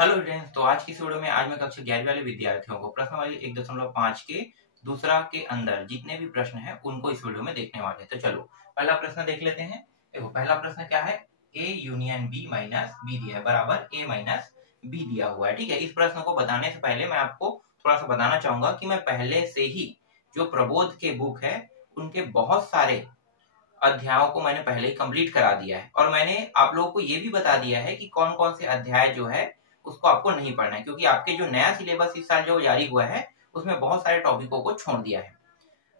Hello friends, तो आज की इस वीडियो में आज मैं कक्षा 11वीं वाले विद्यार्थियों को प्रश्नावली 1.5 के दूसरा के अंदर जितने भी प्रश्न हैं उनको इस वीडियो में देखने वाले हैं। तो चलो पहला प्रश्न देख लेते हैं। देखो पहला प्रश्न क्या है, a union b minus B दिया है बराबर a माइनस बी दिया हुआ है। ठीक है, इस प्रश्न को बताने से पहले मैं आपको थोड़ा सा बताना चाहूंगा कि मैं पहले से ही जो प्रबोध के बुक है उनके बहुत सारे अध्यायों को मैंने पहले ही कंप्लीट करा दिया है और मैंने आप लोगों को ये भी बता दिया है कि कौन कौन से अध्याय जो है उसको आपको नहीं पढ़ना है, क्योंकि आपके जो नया सिलेबस इस साल जो जारी हुआ है उसमें बहुत सारे टॉपिकों को छोड़ दिया है।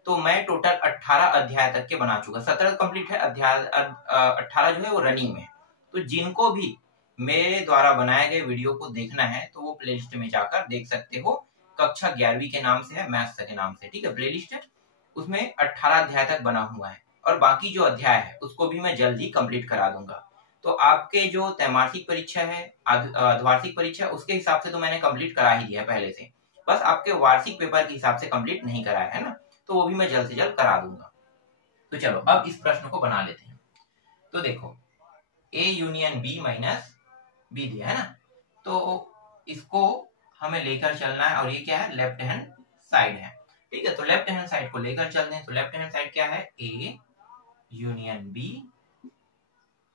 तो मैं टोटल 18 अध्याय तक के बना चुका, 17 कंप्लीट है, अध्याय 18 जो है वो रनिंग में। तो जिनको भी मेरे द्वारा बनाए गए वीडियो को देखना है तो वो प्लेलिस्ट में जाकर देख सकते हो। कक्षा 11वीं के नाम से है, मैथ्स के नाम से। ठीक है, प्लेलिस्ट है, उसमें 18 अध्याय तक बना हुआ है और बाकी जो अध्याय है उसको भी मैं जल्दी कंप्लीट करा दूंगा। तो आपके जो त्रैमासिक परीक्षा है, अर्धवार्षिक परीक्षा है, उसके हिसाब से तो मैंने कंप्लीट करा ही दिया है पहले से, बस आपके वार्षिक पेपर के हिसाब से कंप्लीट नहीं कराया है ना, तो वो भी मैं जल्द से जल्द करा दूंगा। तो चलो अब इस प्रश्न को बना लेते हैं। तो देखो a union b minus B दिया है ना, तो इसको हमें लेकर चलना है और ये क्या है, लेफ्ट हैंड साइड है। ठीक है, तो लेफ्ट हैंड साइड को लेकर चलते हैं। तो लेफ्ट हैंड साइड क्या है, a union b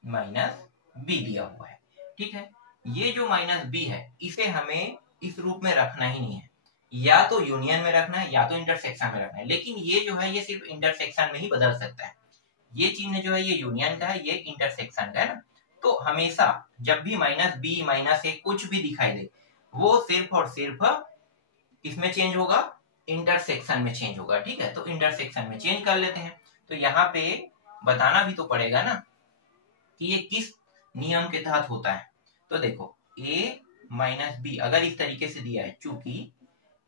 minus B दिया हुआ है। ठीक है, ये जो माइनस बी है इसे हमें इस रूप में रखना ही नहीं है, या तो यूनियन में रखना है या तो इंटरसेक्शन में रखना है। लेकिन ये जो है ये सिर्फ इंटरसेक्शन में ही बदल सकता है। ये चिन्ह जो है ये यूनियन का है, ये इंटरसेक्शन का है ना। तो हमेशा जब भी माइनस बी माइनस ए कुछ भी दिखाई दे वो सिर्फ और सिर्फ इसमें चेंज होगा, इंटरसेक्शन में चेंज होगा। ठीक है, तो इंटरसेक्शन में चेंज कर लेते हैं। तो यहाँ पे बताना भी तो पड़ेगा ना कि ये किस नियम के तहत होता है। तो देखो a माइनस बी अगर इस तरीके से दिया है, चूंकि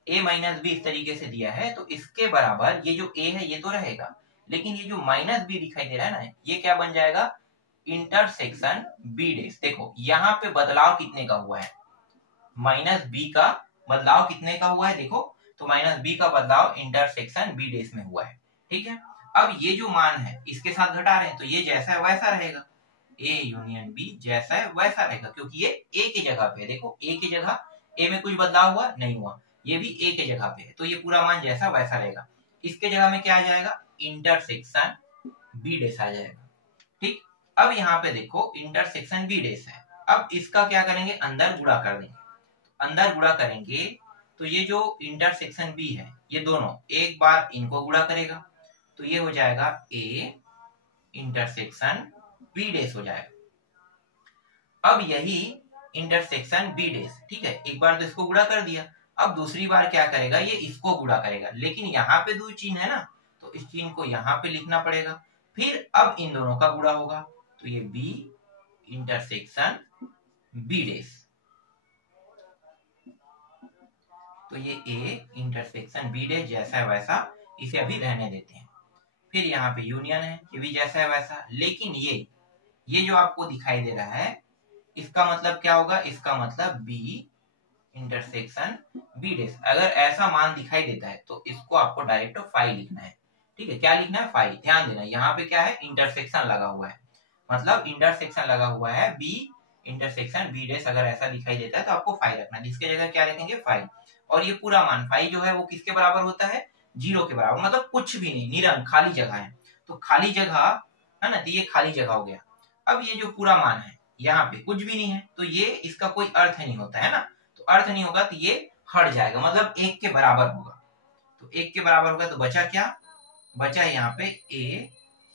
a माइनस बी इस तरीके से दिया है तो इसके बराबर ये जो a है ये तो रहेगा, लेकिन ये जो माइनस बी दिखाई दे रहा है ना, ये क्या बन जाएगा, इंटरसेक्शन बी डेस। देखो यहाँ पे बदलाव कितने का हुआ है, माइनस बी का बदलाव कितने का हुआ है, देखो तो माइनस बी का बदलाव इंटरसेक्शन बी डेस में हुआ है। ठीक है, अब ये जो मान है इसके साथ घटा रहे हैं तो ये जैसा है वैसा रहेगा, ए यूनियन बी जैसा है वैसा रहेगा, क्योंकि ये ए की जगह पे है। देखो ए की जगह ए में कुछ बदलाव हुआ नहीं हुआ, ये भी ए की जगह पे है, तो ये पूरा मान जैसा वैसा रहेगा। इसके जगह में क्या आ जाएगा, इंटरसेक्शन बी डेस आ जाएगा। ठीक, अब यहाँ पे देखो इंटरसेक्शन बी डेस है, अब इसका क्या करेंगे, अंदर गुणा कर देंगे। अंदर गुणा करेंगे तो ये जो इंटरसेक्शन बी है ये दोनों एक बार इनको गुणा करेगा, तो ये हो जाएगा ए इंटरसेक्शन बी डेस हो जाएगा। अब यही इंटरसेक्शन बी डेस, ठीक है, एक बार तो इसको गुणा कर दिया, अब दूसरी बार क्या करेगा, ये इसको गुणा करेगा। लेकिन यहाँ पे दो चिन्ह है ना, तो इस चिन्ह को यहाँ पे लिखना पड़ेगा। फिर अब इन दोनों का गुणा होगा, तो ये बी इंटरसेक्शन बी डेस, तो ये ए इंटरसेक्शन बी डेस जैसा है वैसा, इसे अभी रहने देते हैं। फिर यहाँ पे यूनियन है, ये भी जैसा है वैसा। लेकिन ये जो आपको दिखाई दे रहा है इसका मतलब क्या होगा, इसका मतलब बी इंटरसेक्शन बी डेस। अगर ऐसा मान दिखाई देता है तो इसको आपको डायरेक्ट फाई लिखना है। ठीक है, क्या लिखना है, फाई। ध्यान देना यहाँ पे क्या है, इंटरसेक्शन लगा हुआ है, मतलब इंटरसेक्शन लगा हुआ है बी इंटरसेक्शन बी डेस। अगर ऐसा दिखाई देता है तो आपको फाई रखना है, जिसके जगह क्या लिखेंगे, फाई। और ये पूरा मान फाई जो है वो किसके बराबर होता है, 0 के बराबर, मतलब कुछ भी नहीं, निरंक खाली जगह है। तो खाली जगह है ना, तो ये खाली जगह हो गया। अब ये जो पूरा मान है यहाँ पे कुछ भी नहीं है, तो ये इसका कोई अर्थ नहीं होता है ना, तो अर्थ नहीं होगा तो ये हट जाएगा, मतलब 1 के बराबर होगा। तो 1 के बराबर होगा तो बचा क्या, बचा यहाँ पे ए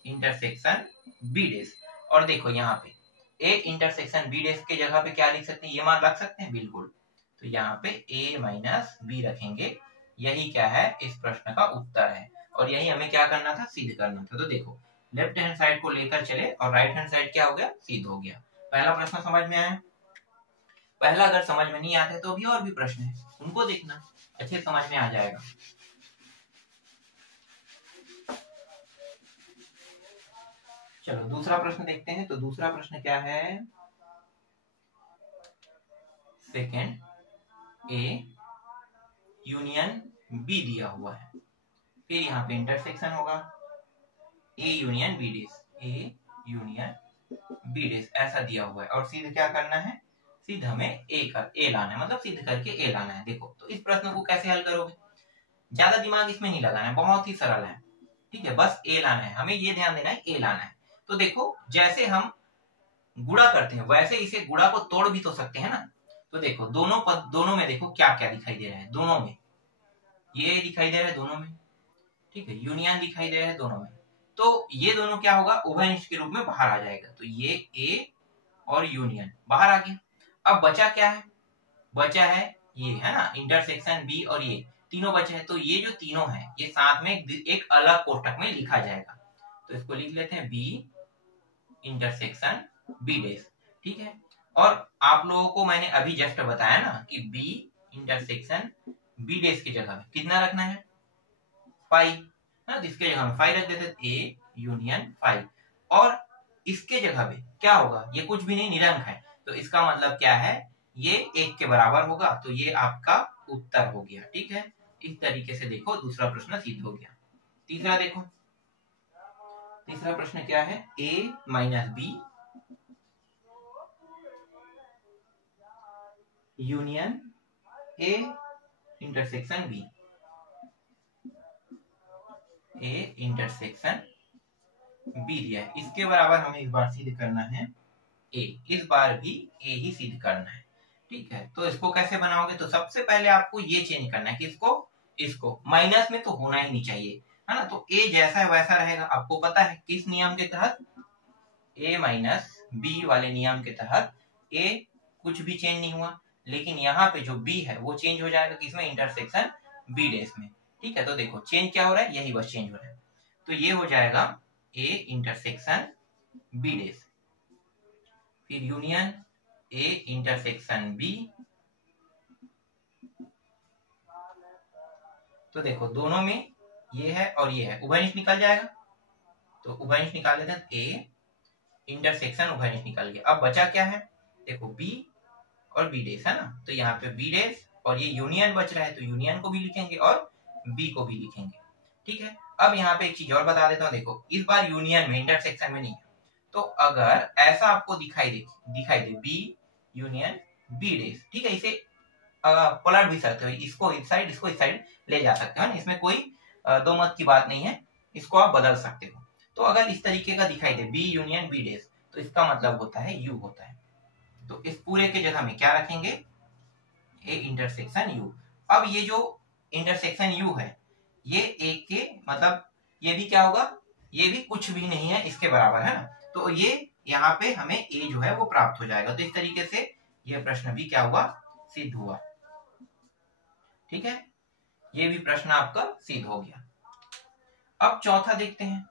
इंटरसेक्शन बी डेस। और देखो यहाँ पे ए इंटरसेक्शन बी डेस के जगह पे क्या लिख सकते हैं, ये मान रख सकते हैं बिल्कुल। तो यहाँ पे a माइनस बी रखेंगे, यही क्या है, इस प्रश्न का उत्तर है। और यही हमें क्या करना था, सिद्ध करना था। तो देखो लेफ्ट हैंड साइड को लेकर चले और राइट हैंड साइड क्या हो गया, सिद्ध हो गया। पहला प्रश्न समझ में आया। पहला अगर समझ में नहीं आता है तो भी और भी प्रश्न है, उनको देखना, अच्छे समझ में आ जाएगा। चलो दूसरा प्रश्न देखते हैं। तो दूसरा प्रश्न क्या है, सेकेंड ए यूनियन बी दिया हुआ है, फिर यहाँ पे इंटरसेक्शन होगा A union B dash, A union B dash ऐसा दिया हुआ है। और सीधे क्या करना है, सिद्ध हमें ए लाना है, मतलब सिद्ध करके ए लाना है। देखो तो इस प्रश्न को कैसे हल करोगे, ज्यादा दिमाग इसमें नहीं लगाना है, बहुत ही सरल है, ठीक है। बस ए लाना है, हमें ये ध्यान देना है ए लाना है। तो देखो जैसे हम गुणा करते हैं वैसे इसे गुणा को तोड़ भी तो सकते हैं ना। तो देखो दोनों में देखो क्या क्या दिखाई दे रहा है, दोनों में ये दिखाई दे रहा है, दोनों में, ठीक है, यूनियन दिखाई दे रहा है दोनों में। तो ये दोनों क्या होगा, उभयनिष्ठ के रूप में बाहर आ जाएगा। तो ये ए और यूनियन बाहर आ गया। अब बचा क्या है, बचा है ये, है ना, इंटरसेक्शन बी, और ये तीनों बचे हैं। तो ये जो तीनों है ये साथ में एक अलग कोष्टक में लिखा जाएगा। तो इसको लिख लेते हैं बी इंटरसेक्शन बी डेश, ठीक है। और आप लोगों को मैंने अभी जस्ट बताया ना कि बी इंटरसेक्शन बी डेश की जगह में कितना रखना है, 5, है ना। इसके जगह में 5 रख देते, ए यूनियन 5, और इसके जगह पे क्या होगा, ये कुछ भी नहीं, निरंक है। तो इसका मतलब क्या है, ये 1 के बराबर होगा। तो ये आपका उत्तर हो गया, ठीक है। इस तरीके से देखो दूसरा प्रश्न सिद्ध हो गया। तीसरा देखो, तीसरा प्रश्न क्या है, a minus B union a intersection b, a intersection b दिया है, इसके बराबर हमें इस बार सिद्ध करना है a, इस बार भी a ही सिद्ध करना है, ठीक है। तो इसको कैसे बनाओगे, तो सबसे पहले आपको ये चेंज करना है कि इसको माइनस में तो होना ही नहीं चाहिए, है ना। तो a जैसा है वैसा रहेगा। आपको पता है किस नियम के तहत, a माइनस बी वाले नियम के तहत a कुछ भी चेंज नहीं हुआ, लेकिन यहाँ पे जो b है वो चेंज हो जाएगा किसमें, इंटरसेक्शन b डेश में, ठीक है। तो देखो चेंज क्या हो रहा है, यही बस चेंज हो रहा है। तो ये हो जाएगा a इंटरसेक्शन b डेश, फिर यूनियन a इंटरसेक्शन b। तो देखो दोनों में ये है और ये है, उभयनिष्ठ निकल जाएगा। तो उभयनिष्ठ निकाल लेते हैं, a इंटरसेक्शन उभयनिष्ठ निकल गया। अब बचा क्या है, देखो b और b डेश, है ना। तो यहाँ पे b डेश और ये यूनियन बच रहा है, तो यूनियन को भी लिखेंगे और b को भी लिखेंगे, ठीक है। अब यहाँ पे एक चीज और बता देता हूँ, देखो इस बार यूनियन में, इंटरसेक्शन में नहीं है। तो अगर ऐसा आपको दिखाई दे b यूनियन b डेश, ठीक है, इसे पलट भी सकते हो, इसको इस साइड इसको इस साइड ले जा सकते हो, इसमें कोई दो मत की बात नहीं है, इसको आप बदल सकते हो। तो अगर इस तरीके का दिखाई दे b यूनियन b डेश, तो इसका मतलब होता है u होता है। तो इस पूरे के जगह में क्या रखेंगे, a इंटरसेक्शन u। अब ये जो इंटरसेक्शन u है ये एक के मतलब ये भी क्या होगा, ये भी कुछ भी नहीं है इसके बराबर, है ना। तो ये यहाँ पे हमें a जो है वो प्राप्त हो जाएगा। तो इस तरीके से ये प्रश्न भी क्या हुआ, सिद्ध हुआ, ठीक है। ये भी प्रश्न आपका सिद्ध हो गया। अब चौथा देखते हैं,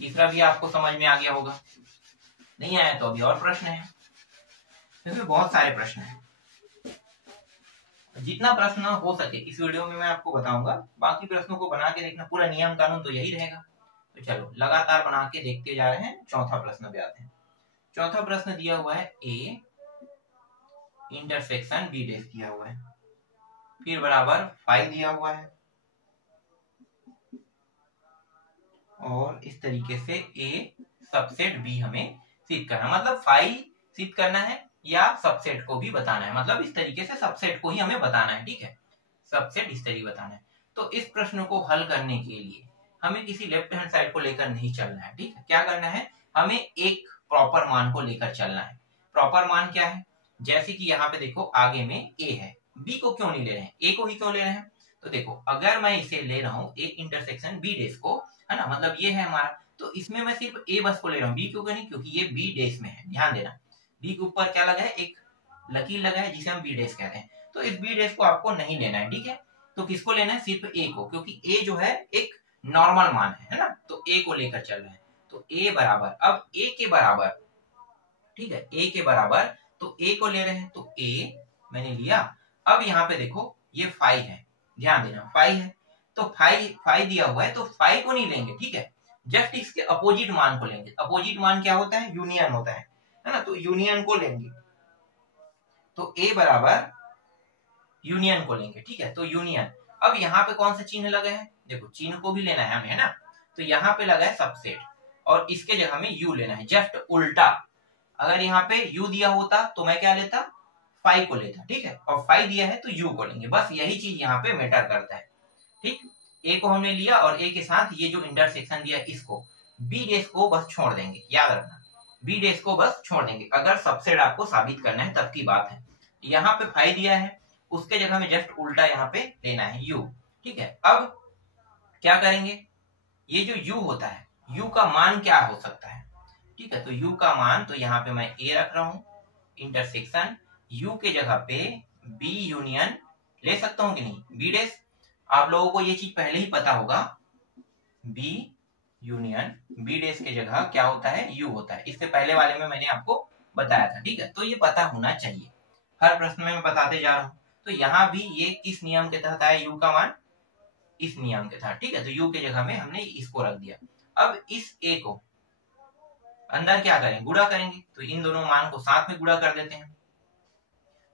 तीसरा भी आपको समझ में आ गया होगा, नहीं आया तो अभी और प्रश्न है, इसमें बहुत सारे प्रश्न हैं। जितना प्रश्न हो सके इस वीडियो में मैं आपको बताऊंगा, बाकी प्रश्नों को बना के देखना, पूरा नियम कानून तो यही रहेगा। तो चलो लगातार बना के देखते जा रहे हैं। चौथा प्रश्न पे आते हैं। चौथा प्रश्न दिया हुआ है a इंटरसेक्शन b डेश दिया हुआ है, फिर बराबर 5 दिया हुआ है, और इस तरीके से a सबसेट b हमें सिद्ध करना, मतलब 5 सिद्ध करना है या सबसेट को भी बताना है, मतलब इस तरीके से सबसेट को ही हमें बताना है, ठीक है, सबसेट इस तरीके बताना है। तो इस प्रश्न को हल करने के लिए हमें किसी लेफ्ट हैंड साइड को लेकर नहीं चलना है, ठीक है। क्या करना है, हमें एक प्रॉपर मान को लेकर चलना है। प्रॉपर मान क्या है, जैसे कि यहाँ पे देखो आगे में a है, b को क्यों नहीं ले रहे हैं, a को ही क्यों ले रहे हैं। तो देखो अगर मैं इसे ले रहा हूँ a इंटरसेक्शन b डेश को, है ना, मतलब ये है हमारा, तो इसमें मैं सिर्फ a बस को ले रहा हूँ, b क्यों नहीं, क्योंकि ये b डेश में है। ध्यान देना b के ऊपर क्या लगा है, एक लकीर लगा है जिसे हम b डेश कहते हैं। तो इस b डेश को आपको नहीं लेना है, ठीक है। तो किसको लेना है, सिर्फ a को, क्योंकि a जो है एक नॉर्मल मान है ना, तो a को लेकर चल रहे हैं। तो a बराबर, अब a के बराबर, ठीक है, a के बराबर, तो a को ले रहे हैं, तो a मैंने लिया। अब यहाँ पे देखो ये 5 है, ध्यान देना 5 है, तो 5 दिया हुआ है, तो 5 को नहीं लेंगे, ठीक है, जस्ट इसके अपोजिट मान को लेंगे। अपोजिट मान क्या होता है, यूनियन होता है ना, तो यूनियन को लेंगे। तो a बराबर यूनियन को लेंगे, ठीक है। तो यूनियन, अब यहाँ पे कौन सा चिन्ह लगा है, देखो चिन्ह को भी लेना है हमें, है ना। तो यहाँ पे लगा है सबसेट, और इसके जगह में u लेना है, जस्ट उल्टा। अगर यहाँ पे u दिया होता तो मैं क्या लेता, फाइव को लेता, ठीक है, और फाइव दिया है तो u को लेंगे, बस यही चीज यहाँ पे मैटर करता है, ठीक। a को हमने लिया और a के साथ ये जो इंटरसेक्शन दिया इसको, b डेश को बस छोड़ देंगे, याद रखना b डेश को बस छोड़ देंगे, अगर सबसेट आपको साबित करना है तब की बात है। यहाँ पे फाइव दिया है, उसके जगह में जस्ट उल्टा यहाँ पे लेना है u, ठीक है। अब क्या करेंगे, ये जो u होता है, u का मान क्या हो सकता है, ठीक है, तो u का मान, तो यहाँ पे मैं a रख रहा हूं, इंटरसेक्शन u के जगह पे b यूनियन ले सकता हूं कि नहीं, b डेश, आप लोगों को ये चीज पहले ही पता होगा, b यूनियन b डेश के जगह क्या होता है, u होता है, इससे पहले वाले में मैंने आपको बताया था, ठीक है, तो ये पता होना चाहिए, हर प्रश्न में मैं बताते जा रहा हूं। तो यहाँ भी ये किस नियम के तहत आया, u का मान इस नियम के तहत, ठीक है, तो u के जगह में हमने इसको रख दिया। अब इस a को अंदर क्या करें, गुणा करेंगे, तो इन दोनों मान को साथ में गुणा कर देते हैं,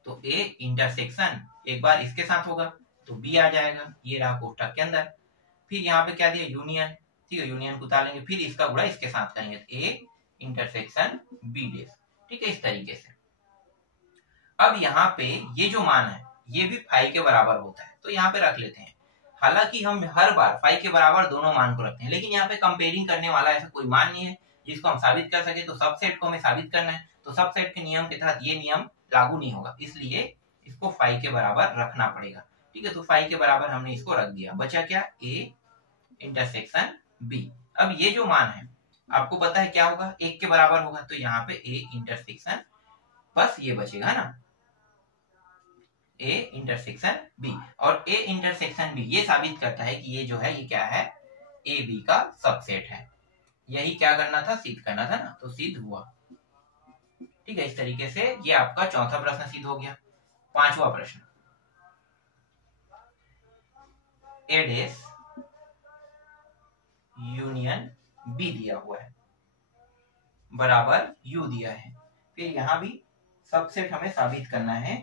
तो a इंटरसेक्शन एक बार इसके साथ होगा तो b आ जाएगा, ये रहा कोष्ठक के अंदर, फिर यहाँ पे क्या दिया, यूनियन, ठीक है, यूनियन को उतारेंगे, फिर इसका गुणा इसके साथ करेंगे, तो a इंटरसेक्शन b डेश, ठीक है, इस तरीके से। अब यहाँ पे ये जो मान है ये भी फाइव के बराबर होता है, तो यहाँ पे रख लेते हैं, हालांकि हम हर बार फाइव के बराबर दोनों मान को रखते हैं, लेकिन यहाँ पे कंपेयरिंग करने वाला ऐसा कोई मान नहीं है जिसको हम साबित कर सके, तो सबसेट को हमें साबित करना है, तो सबसेट के नियम के तहत ये नियम लागू नहीं होगा, इसलिए इसको फाइव के बराबर रखना पड़ेगा, ठीक है, तो फाइव के बराबर हमने इसको रख दिया, बचा क्या, a इंटरसेक्शन b। अब ये जो मान है आपको पता है क्या होगा, एक के बराबर होगा, तो यहाँ पे a इंटरसेक्शन बस ये बचेगा ना, a इंटरसेक्शन b, और a इंटरसेक्शन b ये साबित करता है कि ये जो है ये क्या है, a b का सबसेट है, यही क्या करना था, सिद्ध करना था ना, तो सिद्ध हुआ, ठीक है, इस तरीके से ये आपका चौथा प्रश्न सिद्ध हो गया। पांचवा प्रश्न, a डेश यूनियन b दिया हुआ है बराबर u दिया है, फिर यहां भी सबसेट हमें साबित करना है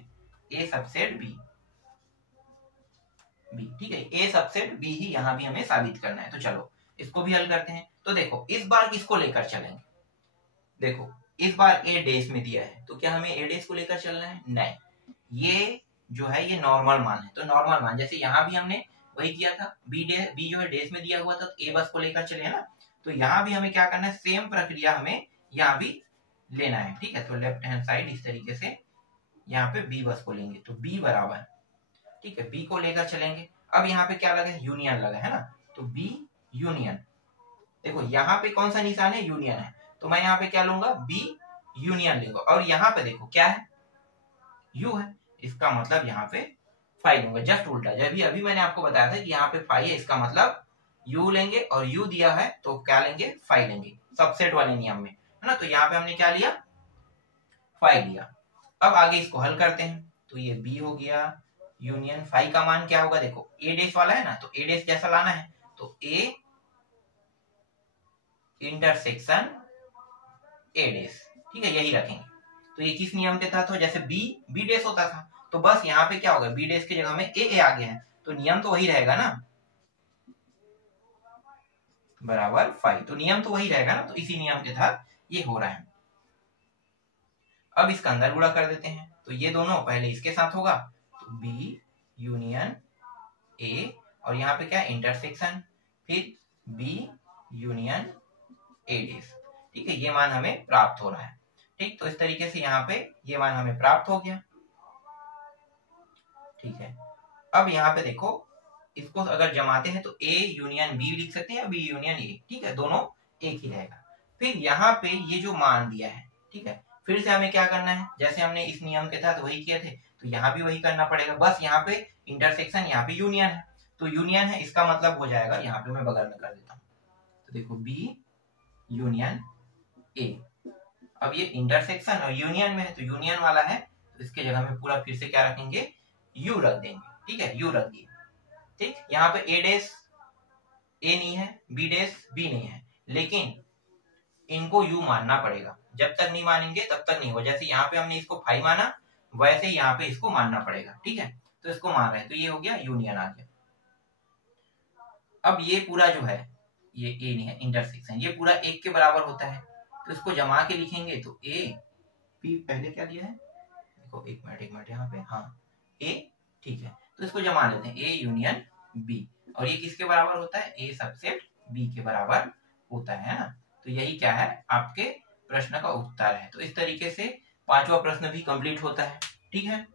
a सबसेट b, ठीक है, a सबसेट b ही यहां भी हमें साबित करना है, तो चलो इसको भी हल करते हैं। तो देखो इस बार किसको लेकर चलेंगे, देखो इस बार a डेश में दिया है, तो क्या हमें a डेश को लेकर चलना है, नहीं, ये जो है ये नॉर्मल मान है, तो नॉर्मल मान जैसे यहाँ भी हमने वही किया था, b जो है डेश में दिया हुआ था, तो a बस को लेकर चले ना, तो यहाँ भी हमें क्या करना है, सेम प्रक्रिया हमें यहाँ भी लेना है, ठीक है, तो लेफ्ट हैंड साइड इस तरीके से यहाँ पे b बस को लेंगे, तो b बराबर, ठीक है, b को लेकर चलेंगे। अब यहाँ पे क्या लगा है, यूनियन लगा है ना, तो b यूनियन, देखो यहाँ पे कौन सा निशान है, यूनियन है, तो मैं यहाँ पे क्या लूंगा, b यूनियन लूंगा, और यहाँ पे देखो क्या है, u है, इसका मतलब यहाँ पे फाइव लूंगा, जस्ट उल्टा, जब भी अभी मैंने आपको बताया था कि यहाँ पे फाइव है, इसका मतलब u लेंगे, और u दिया है तो क्या लेंगे, फाइव लेंगे, सबसेट वाले नियम में, है ना, तो यहाँ पे हमने क्या लिया, फाइव लिया। अब आगे इसको हल करते हैं, तो ये b हो गया यूनियन, फाइव का मान क्या होगा, देखो a डेश वाला है ना, तो a डेश जैसा लाना है, तो a इंटरसेक्शन a डेश, ठीक है, यही रखेंगे, तो ये किस नियम के तहत हो, जैसे b डेश होता था, तो बस यहाँ पे क्या होगा, b डेश की जगह में a आ गया है, तो नियम तो वही रहेगा ना, बराबर फाइव, तो नियम तो वही रहेगा ना, तो इसी नियम के तहत ये हो रहा है। अब इसका अंदर गुणा कर देते हैं, तो ये दोनों पहले इसके साथ होगा, तो b यूनियन a, और यहाँ पे क्या इंटरसेक्शन, फिर b यूनियन a डेश, ठीक है, ये मान हमें प्राप्त हो रहा है, ठीक, तो इस तरीके से यहाँ पे ये मान हमें प्राप्त हो गया, ठीक है। अब यहाँ पे देखो इसको अगर जमाते हैं तो a यूनियन b लिख सकते हैं या b यूनियन a, ठीक है, दोनों एक ही रहेगा। फिर यहाँ पे ये जो मान दिया है, ठीक है, फिर से हमें क्या करना है, जैसे हमने इस नियम के तहत वही किए थे, तो यहाँ भी वही करना पड़ेगा, बस यहाँ पे इंटरसेक्शन, यहाँ पे यूनियन है, तो यूनियन है, इसका मतलब हो जाएगा, यहाँ पे मैं बगल में कर देता हूँ, तो देखो b यूनियन a, अब ये इंटरसेक्शन और यूनियन में है, तो यूनियन वाला है, तो इसके जगह में पूरा फिर से क्या रखेंगे, u रख देंगे, ठीक है, u रख दिए, ठीक, यहाँ पे a डेश a नहीं है, b डेश b नहीं है, लेकिन इनको u मानना पड़ेगा, जब तक नहीं मानेंगे तब तक नहीं होगा, जैसे यहाँ पे हमने इसको फाइव माना, वैसे यहाँ पे इसको मानना पड़ेगा, ठीक है, तो इसको मान रहे हैं, तो ये हो गया यूनियन आ गया। अब ये पूरा जो है ये a नहीं है इंटरसेक्शन, ये पूरा एक के बराबर होता है, तो इसको जमा के लिखेंगे, तो a बी पहले क्या दिया है, देखो एक मिनट यहाँ पे, हाँ ए, ठीक है, तो इसको जमा लेते हैं, ए यूनियन बी, और ये किसके बराबर होता है, ए सबसेट बी के बराबर होता है ना। तो यही क्या है, आपके प्रश्न का उत्तर है। तो इस तरीके से पांचवा प्रश्न भी कंप्लीट होता है। ठीक है।